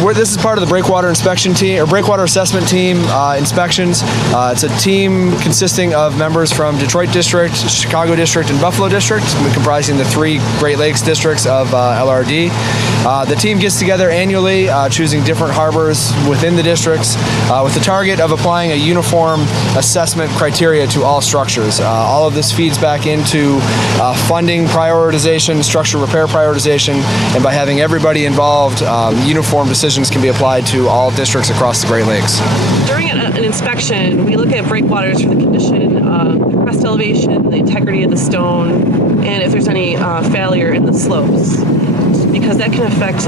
This is part of the Breakwater Inspection team, or Breakwater Assessment Team inspections. It's a team consisting of members from Detroit District, Chicago District, and Buffalo District, comprising the 3 Great Lakes districts of LRD. The team gets together annually, choosing different harbors within the districts, with the target of applying a uniform assessment criteria to all structures. All of this feeds back into funding prioritization, structure repair prioritization, and by having everybody involved, uniform decisions can be applied to all districts across the Great Lakes. During an inspection, we look at breakwaters for the condition, the crest elevation, the integrity of the stone, and if there's any failure in the slopes, because that can affect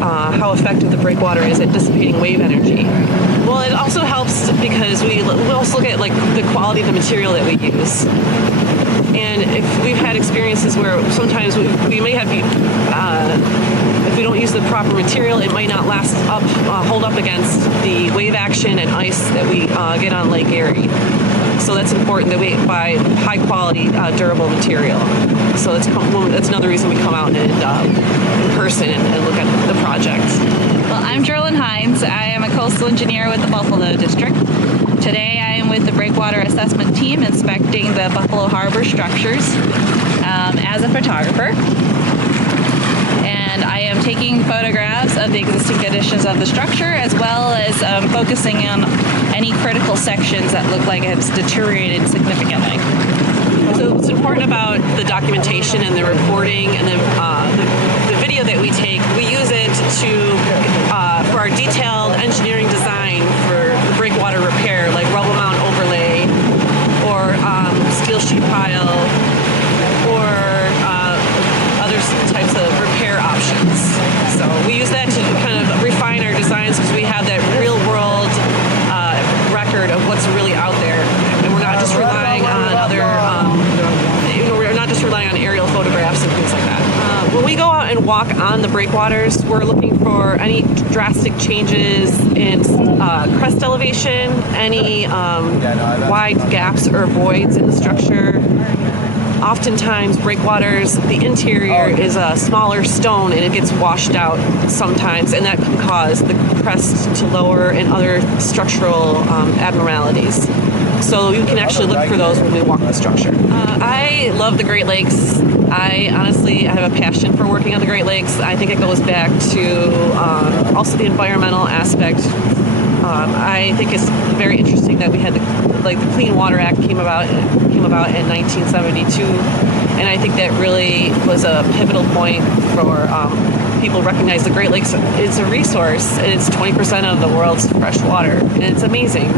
how effective the breakwater is at dissipating wave energy. Well, it also helps because we also look at the quality of the material that we use. And if we've had experiences where sometimes we may have, if we don't use the proper material, it might not hold up against the wave action and ice that we get on Lake Erie. So that's important that we buy high quality, durable material. So that's another reason we come out and in person and look at the project. Well, I'm Jerlyn Hines. I am a coastal engineer with the Buffalo District. Today I am with the Breakwater Assessment Team inspecting the Buffalo Harbor structures as a photographer. And I am taking photographs of the existing conditions of the structure, as well as focusing on any critical sections that look like it's deteriorated significantly. So what's important about the documentation and the reporting and the video that we take, we use it for our detailed engineering design for the breakwater repair, like rubble mount overlay or steel sheet pile or other types of repair options. So we use that to kind of refine our designs because we have that real world record of what's really out there, and we're not just relying on we're not just relying on aerial photographs and things like that. When we go out and walk on the breakwaters, we're looking for any drastic changes in crest elevation, any wide gaps or voids in the structure. Oftentimes, breakwaters, the interior is a smaller stone and it gets washed out sometimes, and that can cause the crest to lower and other structural abnormalities. So you can actually look for those when we walk the structure. I love the Great Lakes. I honestly have a passion for working on the Great Lakes. I think it goes back to also the environmental aspect. I think it's very interesting that we had the Clean Water Act came about in 1972, and I think that really was a pivotal point for people recognize the Great Lakes is a resource, and it's 20% of the world's fresh water, and it's amazing.